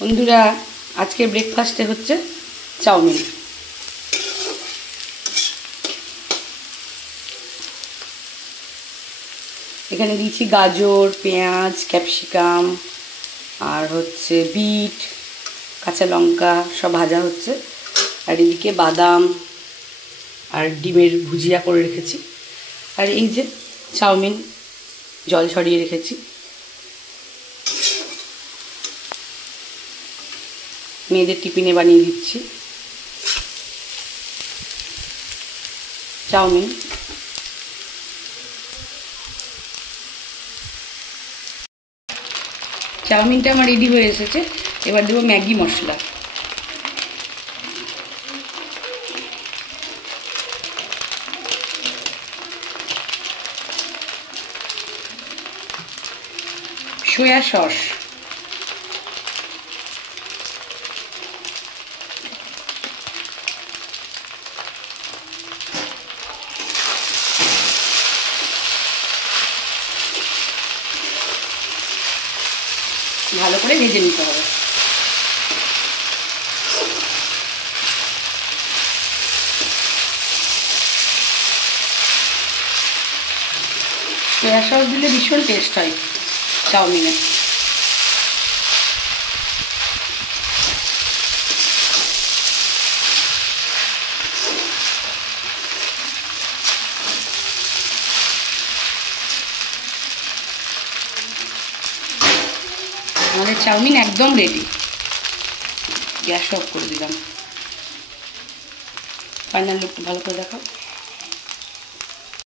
বন্ধুরা আজকের ব্রেকফাস্টে হচ্ছে চাউমিন। এখানে দিয়েছি গাজর, পেঁয়াজ, ক্যাপসিকাম আর হচ্ছে বিট, কাঁচা লঙ্কা সব ভাজা হচ্ছে। আর এদিকে বাদাম আর ডিমের ভুজিয়া করে রেখেছি। আর এই যে চাউমিন জল ছড়িয়ে রেখেছি। মেয়েদের টিফিনে বানিয়ে দিচ্ছি চাউমিন। চাউমিনটা আমার রেডি হয়ে এসেছে। এবার দেবো ম্যাগি মশলা। সোয়া সস, ভালো করে ভেজে নিতে হবে। সোয়া সস দিলে ভীষণ টেস্ট হয় চাউমিনে। আমাদের চাউমিন একদম রেডি। গ্যাস অফ করে দিলাম। ফাইনাল লুকটা ভালো করে দেখাও।